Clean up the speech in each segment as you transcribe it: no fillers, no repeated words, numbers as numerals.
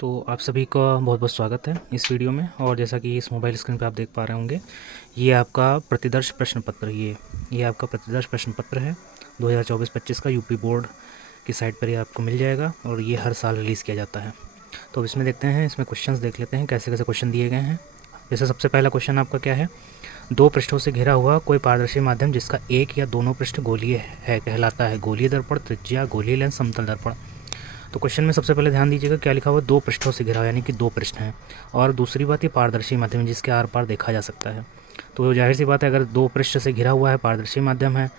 तो आप सभी का बहुत बहुत स्वागत है इस वीडियो में। और जैसा कि इस मोबाइल स्क्रीन पे आप देख पा रहे होंगे, ये आपका प्रतिदर्श प्रश्न पत्र ये आपका प्रतिदर्श प्रश्न पत्र है 2024-25 का। यूपी बोर्ड की साइट पर ये आपको मिल जाएगा और ये हर साल रिलीज़ किया जाता है। तो अब इसमें देखते हैं, इसमें क्वेश्चंस देख लेते हैं कैसे कैसे क्वेश्चन दिए गए हैं। जैसे सबसे पहला क्वेश्चन आपका क्या है, 2 पृष्ठों से घिरा हुआ कोई पारदर्शी माध्यम जिसका एक या दोनों पृष्ठ गोलीय है कहलाता है गोलीय दर्पण, त्रिज्या, गोलीय लेंस, समतल दर्पण। तो क्वेश्चन में सबसे पहले ध्यान दीजिएगा क्या लिखा हुआ, 2 पृष्ठों से घिरा हुआ, यानी कि 2 पृष्ठ हैं। और दूसरी बात, ये पारदर्शी माध्यम जिसके आर पार देखा जा सकता है। तो जाहिर सी बात है, अगर 2 पृष्ठ से घिरा हुआ है, पारदर्शी माध्यम है,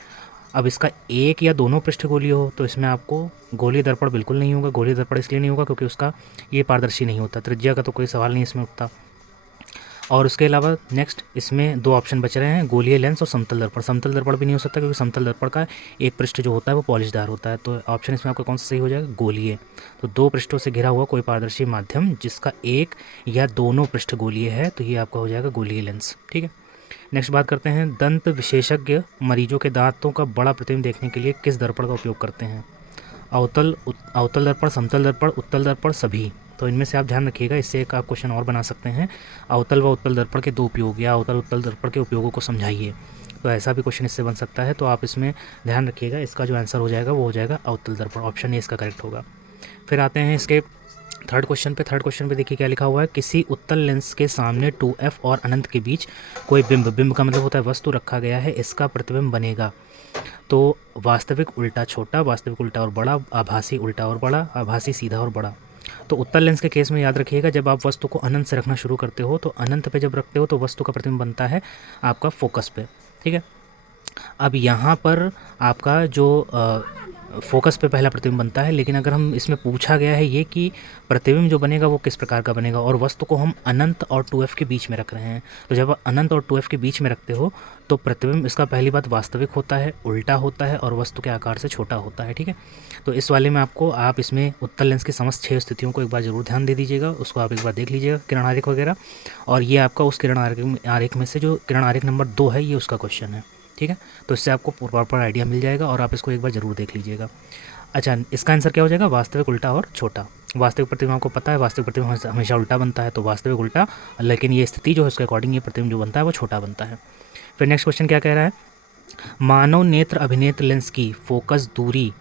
अब इसका एक या दोनों पृष्ठ गोलीय हो तो इसमें आपको गोलीय दर्पण बिल्कुल नहीं होगा। गोलीय दर्पण इसलिए नहीं होगा क्योंकि उसका ये पारदर्शी नहीं होता। त्रिज्या का तो कोई सवाल नहीं इसमें उठता। और उसके अलावा नेक्स्ट इसमें 2 ऑप्शन बच रहे हैं, गोलीय लेंस और समतल दर्पण। समतल दर्पण भी नहीं हो सकता क्योंकि समतल दर्पण का एक पृष्ठ जो होता है वो पॉलिशदार होता है। तो ऑप्शन इसमें आपका कौन सा सही हो जाएगा, गोलीय। तो 2 पृष्ठों से घिरा हुआ कोई पारदर्शी माध्यम जिसका एक या दोनों पृष्ठ गोलीय है तो ये आपका हो जाएगा गोलीय लेंस। ठीक है, नेक्स्ट बात करते हैं, दंत विशेषज्ञ मरीजों के दांतों का बड़ा प्रतिबिंब देखने के लिए किस दर्पण का उपयोग करते हैं। अवतल दर्पण, समतल दर्पण, उत्तल दर्पण, सभी। तो इनमें से आप ध्यान रखिएगा, इससे एक आप क्वेश्चन और बना सकते हैं, अवतल व उत्तल दर्पण के 2 उपयोग या अवतल उत्तल दर्पण के उपयोगों को समझाइए। तो ऐसा भी क्वेश्चन इससे बन सकता है। तो आप इसमें ध्यान रखिएगा, इसका जो आंसर हो जाएगा वो हो जाएगा अवतल दर्पण। ऑप्शन ए इसका करेक्ट होगा। फिर आते हैं इसके थर्ड क्वेश्चन पे। थर्ड क्वेश्चन पे देखिए क्या लिखा हुआ है, किसी उत्तल लेंस के सामने 2f और अनंत के बीच कोई बिंब का मतलब होता है वस्तु रखा गया है, इसका प्रतिबिंब बनेगा तो वास्तविक उल्टा छोटा, वास्तविक उल्टा और बड़ा, आभासी उल्टा और बड़ा, आभासी सीधा और बड़ा। तो उत्तल लेंस के केस में याद रखिएगा, जब आप वस्तु को अनंत से रखना शुरू करते हो तो अनंत पे जब रखते हो तो वस्तु का प्रतिबिंब बनता है आपका फोकस पे। ठीक है, अब यहाँ पर आपका जो फोकस पे पहला प्रतिबिंब बनता है, लेकिन अगर हम इसमें पूछा गया है ये कि प्रतिबिंब जो बनेगा वो किस प्रकार का बनेगा, और वस्तु को हम अनंत और 2f के बीच में रख रहे हैं, तो जब आप अनंत और 2f के बीच में रखते हो तो प्रतिबिंब इसका पहली बात वास्तविक होता है, उल्टा होता है और वस्तु के आकार से छोटा होता है। ठीक है, तो इस वाले में आपको आप इसमें उत्तल लेंस की समस्त 6 स्थितियों को एक बार ज़रूर ध्यान दे दीजिएगा, उसको आप एक बार देख लीजिएगा, किरण आरेख वगैरह। और ये आपका उस किरण आरेख में से जो किरण आरेख नंबर 2 है ये उसका क्वेश्चन है। ठीक है, तो इससे आपको प्रॉपर आइडिया मिल जाएगा और आप इसको एक बार ज़रूर देख लीजिएगा। अच्छा, इसका आंसर क्या हो जाएगा, वास्तविक उल्टा और छोटा। वास्तविक प्रतिबिंब आपको पता है, वास्तविक प्रतिबिंब हमेशा उल्टा बनता है, तो वास्तविक उल्टा, लेकिन ये स्थिति जो है उसके अकॉर्डिंग ये प्रतिबिंब जो बनता है वो छोटा बनता है। फिर नेक्स्ट क्वेश्चन क्या कह रहा है, मानव नेत्र अभिनेत्र लेंस की फोकस दूरी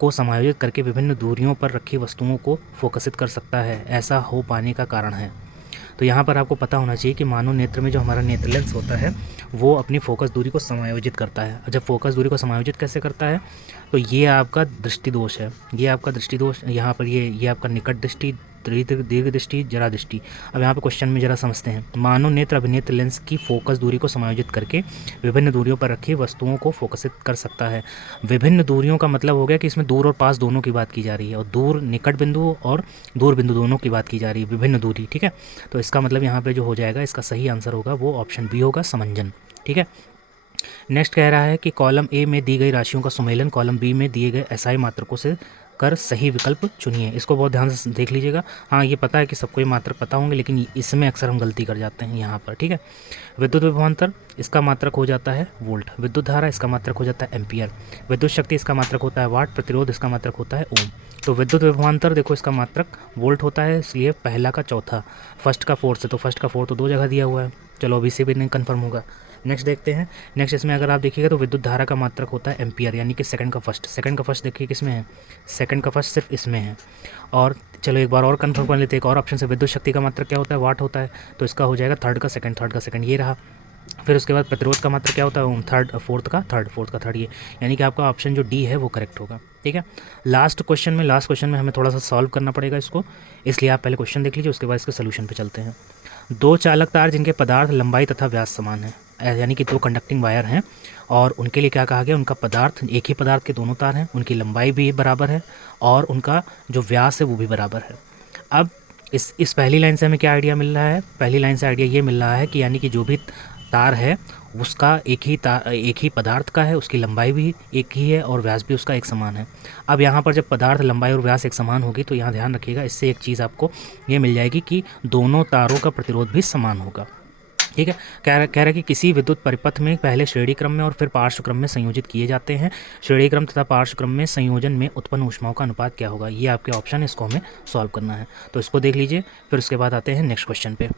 को समायोजित करके विभिन्न दूरियों पर रखी वस्तुओं को फोकसित कर सकता है, ऐसा हो पाने का कारण है। तो यहाँ पर आपको पता होना चाहिए कि मानव नेत्र में जो हमारा नेत्र लेंस होता है वो अपनी फोकस दूरी को समायोजित करता है। जब फोकस दूरी को समायोजित कैसे करता है, तो ये आपका दृष्टि दोष है, ये आपका दृष्टि दोष यहाँ पर, ये आपका निकट दृष्टि, दीर्घ दृष्टि, जरा दृष्टि। अब यहाँ पे क्वेश्चन में जरा समझते हैं, मानव नेत्र अभिनेत्र लेंस की फोकस दूरी को समायोजित करके विभिन्न दूरियों पर रखी वस्तुओं को फोकसित कर सकता है। विभिन्न दूरियों का मतलब हो गया कि इसमें दूर और पास दोनों की बात की जा रही है, और दूर निकट बिंदु और दूर बिंदु दोनों की बात की जा रही है, विभिन्न दूरी। ठीक है, तो इसका मतलब यहाँ पे जो हो जाएगा, इसका सही आंसर होगा वो ऑप्शन बी होगा, समंजन। ठीक है, नेक्स्ट कह रहा है कि कॉलम ए में दी गई राशियों का सुमेलन कॉलम बी में दिए गए एसआई मात्रकों से कर सही विकल्प चुनिए। इसको बहुत ध्यान से देख लीजिएगा। हाँ, ये पता है कि सबको ये मात्रक पता होंगे, लेकिन इसमें अक्सर हम गलती कर जाते हैं यहाँ पर। ठीक है, विद्युत विभवांतर इसका मात्रक हो जाता है वोल्ट, विद्युत धारा इसका मात्रक हो जाता है एम्पियर, विद्युत शक्ति इसका मात्रक होता है वाट, प्रतिरोध इसका मात्रक होता है ओम। तो विद्युत विभवांतर देखो इसका मात्रक वोल्ट होता है, इसलिए पहला का चौथा, फर्स्ट का फोर्थ से, तो फर्स्ट का फोर्थ तो 2 जगह दिया हुआ है, चलो अभी से भी नहीं कन्फर्म होगा। नेक्स्ट देखते हैं, नेक्स्ट इसमें अगर आप देखिएगा तो विद्युत धारा का मात्रक होता है एम्पियर, यानी कि सेकंड का फर्स्ट। सेकंड का फर्स्ट देखिए किसमें है, सेकंड का फर्स्ट सिर्फ इसमें है। और चलो एक बार और कंफर्म कर लेते हैं, एक और ऑप्शन से, विद्युत शक्ति का मात्रक क्या होता है, वाट होता है, तो इसका हो जाएगा थर्ड का सेकंड, थर्ड का सेकंड ये रहा। फिर उसके बाद प्रतिरोध का मात्रक क्या होता है, थर्ड, फोर्थ का थर्ड ये, यानी कि आपका ऑप्शन जो डी है वो करेक्ट होगा। ठीक है, लास्ट क्वेश्चन में हमें थोड़ा सा सॉल्व करना पड़ेगा इसको, इसलिए आप पहले क्वेश्चन देख लीजिए, उसके बाद इसके सोल्यूशन पे चलते हैं। 2 चालक तार जिनके पदार्थ लंबाई तथा व्यास समान है, यानी कि 2 कंडक्टिंग वायर हैं, और उनके लिए क्या कहा गया, उनका पदार्थ, एक ही पदार्थ के दोनों तार हैं, उनकी लंबाई भी बराबर है और उनका जो व्यास है वो भी बराबर है। अब इस पहली लाइन से हमें क्या आइडिया मिल रहा है, पहली लाइन से आइडिया ये मिल रहा है कि यानी कि जो भी तार है उसका एक ही पदार्थ का है, उसकी लंबाई भी एक ही है और व्यास भी उसका एक समान है। अब यहाँ पर जब पदार्थ, लंबाई और व्यास एक समान होगी तो यहाँ ध्यान रखिएगा, इससे एक चीज़ आपको ये मिल जाएगी कि दोनों तारों का प्रतिरोध भी समान होगा। ठीक है। कह रहा है कि किसी विद्युत परिपथ में पहले श्रेणी क्रम में और फिर पार्श्व क्रम में संयोजित किए जाते हैं। श्रेणी क्रम तथा पार्श्व क्रम में संयोजन में उत्पन्न ऊष्माओं का अनुपात क्या होगा। ये आपके ऑप्शन है, इसको हमें सॉल्व करना है। तो इसको देख लीजिए, फिर उसके बाद आते हैं नेक्स्ट क्वेश्चन पे।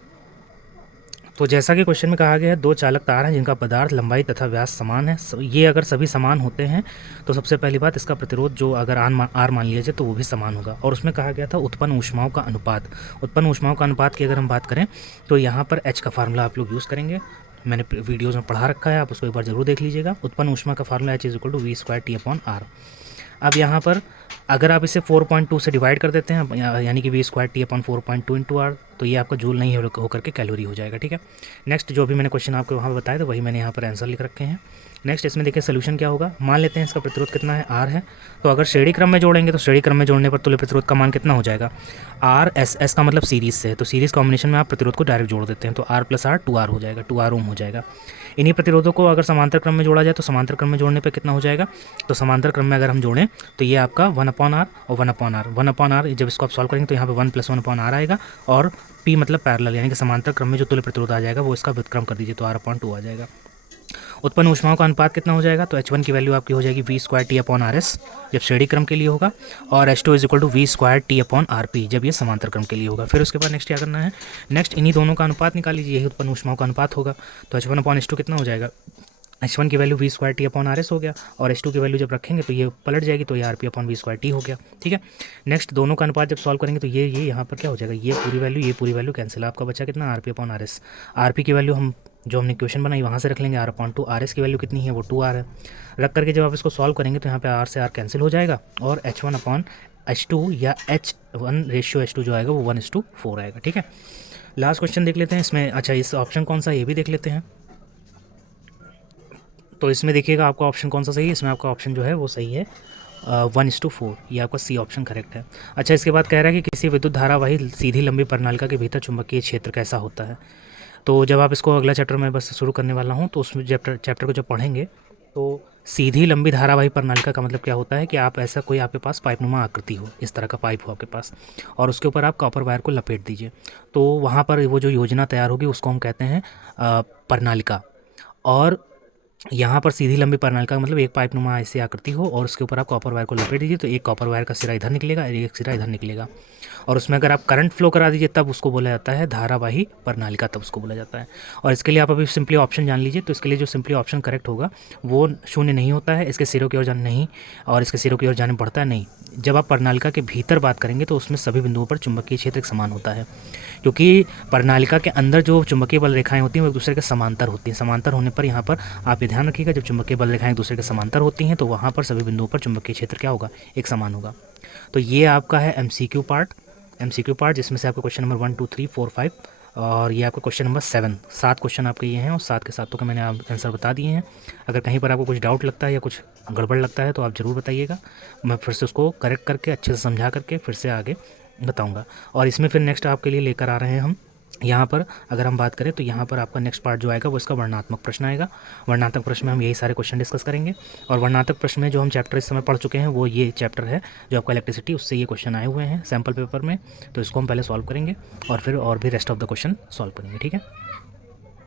तो जैसा कि क्वेश्चन में कहा गया है, दो चालक तार हैं जिनका पदार्थ, लंबाई तथा व्यास समान है। ये अगर सभी समान होते हैं तो सबसे पहली बात, इसका प्रतिरोध जो अगर आर मान लिया जाए तो वो भी समान होगा। और उसमें कहा गया था उत्पन्न ऊष्माओं का अनुपात। उत्पन्न ऊष्माओं का अनुपात की अगर हम बात करें तो यहाँ पर एच का फार्मूला आप लोग यूज़ करेंगे। मैंने वीडियोज़ में पढ़ा रखा है, आप उसको एक बार ज़रूर देख लीजिएगा। उत्पन्न ऊष्मा का formula H is equal to v²T/r। अब यहाँ पर अगर आप इसे 4.2 से डिवाइड कर देते हैं, यानी कि v²T/4.2 इंटू आर, तो ये आपका जूल नहीं होकर के कैलोरी हो जाएगा। ठीक है। नेक्स्ट जो भी मैंने क्वेश्चन आपको वहाँ पर बताया था वही मैंने यहाँ पर आंसर लिख रखे हैं। नेक्स्ट इसमें देखिए सोल्यूशन क्या होगा। मान लेते हैं इसका प्रतिरोध कितना है, आर है। तो अगर श्रेणी क्रम में जोड़ेंगे तो श्रेणी क्रम में जोड़ने पर तुल्य प्रतिरोध का मान कितना हो जाएगा, आर एस। एस का मतलब सीरीज़ से है, तो सीरीज़ कॉम्बिनेशन में आप प्रतिरोध को डायरेक्ट जोड़ देते हैं, तो आर प्लस आर 2R हो जाएगा, 2R ओम हो जाएगा। इन्हीं प्रतिरोधों को अगर समांतर क्रम में जोड़ा जाए तो समांतर क्रम में जोड़ने पे कितना हो जाएगा, तो समांतर क्रम में अगर हम जोड़ें तो ये आपका 1/r और 1/r 1/r, जब इसको आप सॉल्व करेंगे तो यहाँ पे 1 + 1/r आएगा। और p मतलब पैरेलल, यानी कि समांतर क्रम में जो तुल्य प्रतिरोध आ जाएगा वो इसका व्युत्क्रम कर दीजिए, तो r/2 आ जाएगा। उत्पन्न ऊष्माओं का अनुपात कितना हो जाएगा, तो H1 की वैल्यू आपकी हो जाएगी v²T/RS जब श्रेणी क्रम के लिए होगा, और H2 is equal to v²T/RP जब ये समांतर क्रम के लिए होगा। फिर उसके बाद नेक्स्ट क्या करना है, नेक्स्ट इन्हीं दोनों का अनुपात निकाल लीजिए, यही उत्पन्न ऊष्माओं का अनुपात होगा। तो H1/H2 कितना हो जाएगा, H1 की वैल्यू v²T/RS हो गया, और H2 की वैल्यू जब रखेंगे तो ये पलट जाएगी, तो ये RP/v²T हो गया। ठीक है। नेक्स्ट दोनों का अनुपात जब सॉल्व करेंगे तो ये यहाँ पर क्या हो जाएगा, ये पूरी वैल्यू कैंसिल, आपका बचा कितना, RP/RS। RP की वैल्यू हम जो हमने क्वेश्चन बनाई वहाँ से रख लेंगे, r/2। RS की वैल्यू कितनी है, वो 2R है। रख करके जब आप इसको सॉल्व करेंगे तो यहाँ पे R से R कैंसिल हो जाएगा, और H1/H2 या H1/H2 जो आएगा वो 1:4 आएगा। ठीक है। लास्ट क्वेश्चन देख लेते हैं इसमें। अच्छा, इस ऑप्शन कौन सा ये भी देख लेते हैं। तो इसमें देखिएगा आपका ऑप्शन कौन सा सही है, इसमें आपका ऑप्शन जो है वो सही है 1:4, ये आपका सी ऑप्शन करेक्ट है। अच्छा, इसके बाद कह रहा है कि किसी विद्युत धारावाही सीधी लंबी प्रणालिका के भीतर चुंबकीय क्षेत्र कैसा होता है। तो जब आप इसको अगला चैप्टर में बस शुरू करने वाला हूँ, तो उसमें चैप्टर को जब पढ़ेंगे तो सीधी लंबी धारावाही प्रणालिका का मतलब क्या होता है कि आप ऐसा कोई आपके पास पाइपनुमा आकृति हो, इस तरह का पाइप हो आपके पास, और उसके ऊपर आप कॉपर वायर को लपेट दीजिए, तो वहाँ पर वो जो योजना तैयार होगी उसको हम कहते हैं प्रणालिका। और यहाँ पर सीधी लंबी प्रणालिका का मतलब एक पाइपनुमा ऐसी आकृति हो और उसके ऊपर आप कॉपर वायर को लपेट दीजिए, तो एक कॉपर वायर का सिरा इधर निकलेगा, एक सिरा इधर निकलेगा, और उसमें अगर आप करंट फ्लो करा दीजिए तब उसको बोला जाता है धारावाही प्रणालिका, तब उसको बोला जाता है। और इसके लिए आप अभी सिंपली ऑप्शन जान लीजिए। तो इसके लिए जो सिंपली ऑप्शन करेक्ट होगा वो 0 नहीं होता है, इसके सिरों की ओर जाने नहीं, और इसके सिरों की ओर जाने बढ़ता है नहीं। जब आप प्रणालिका के भीतर बात करेंगे तो उसमें सभी बिंदुओं पर चुंबकीय क्षेत्र एक समान होता है, क्योंकि प्रणालिका के अंदर जो चुंबकीय बल रेखाएं होती हैं वो एक दूसरे के समांतर होती हैं। समांतर होने पर यहाँ पर आप ये ध्यान रखिएगा, जब चुंबकीय बल रेखाएं एक दूसरे के समांतर होती हैं तो वहाँ पर सभी बिंदुओं पर चुंबकीय क्षेत्र क्या होगा, एक समान होगा। तो ये आपका है MCQ पार्ट, जिसमें से आपका क्वेश्चन नंबर 1 2 3 4 5 और ये आपका क्वेश्चन नंबर 7 क्वेश्चन आपके ये हैं, और 7 के 7 का मैंने आप आंसर बता दिए हैं। अगर कहीं पर आपको कुछ डाउट लगता है या कुछ गड़बड़ लगता है तो आप ज़रूर बताइएगा, मैं फिर से उसको करेक्ट करके अच्छे से समझा करके फिर से आगे बताऊंगा। और इसमें फिर नेक्स्ट आपके लिए लेकर आ रहे हैं हम यहाँ पर, अगर हम बात करें तो यहाँ पर आपका नेक्स्ट पार्ट जो आएगा वो इसका वर्णनात्मक प्रश्न आएगा। वर्णनात्मक प्रश्न में हम यही सारे क्वेश्चन डिस्कस करेंगे, और वर्णनात्मक प्रश्न में जो हम चैप्टर इस समय पढ़ चुके हैं वो ये चैप्टर है जो आपका इलेक्ट्रिसिटी, उससे ये क्वेश्चन आए हुए हैं सैम्पल पेपर में, तो इसको हम पहले सॉल्व करेंगे और फिर और भी rest of the question solve करेंगे। ठीक है।